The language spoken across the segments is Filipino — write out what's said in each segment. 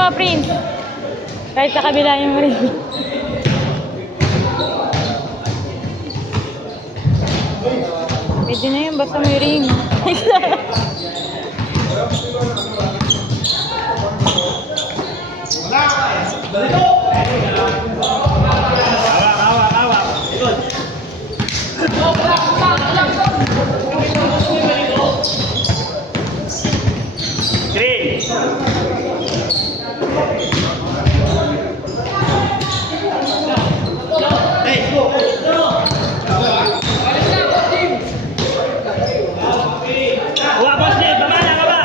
mo, Prince. Kahit sa kabila yung ring. Pwede na yun, basta may ring. Green. Hey, go. Wala boss din, baba na, baba.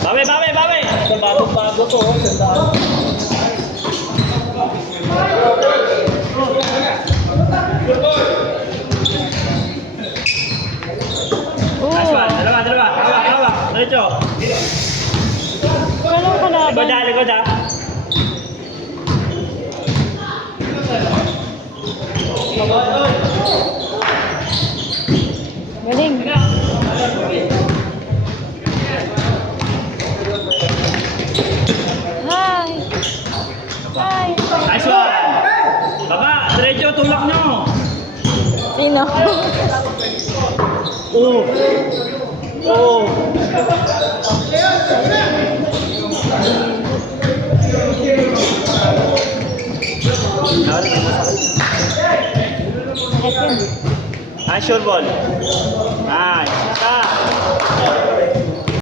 Bawi, bawi, bawi. Bago to, Nice one. Dalawa. Hawak. Diretso. Walang kalaban. Likod ah. Galing. Hi. Nice one. Baba, diretso, tulak nyo. Sino? Oh. Nice short ball. Nice.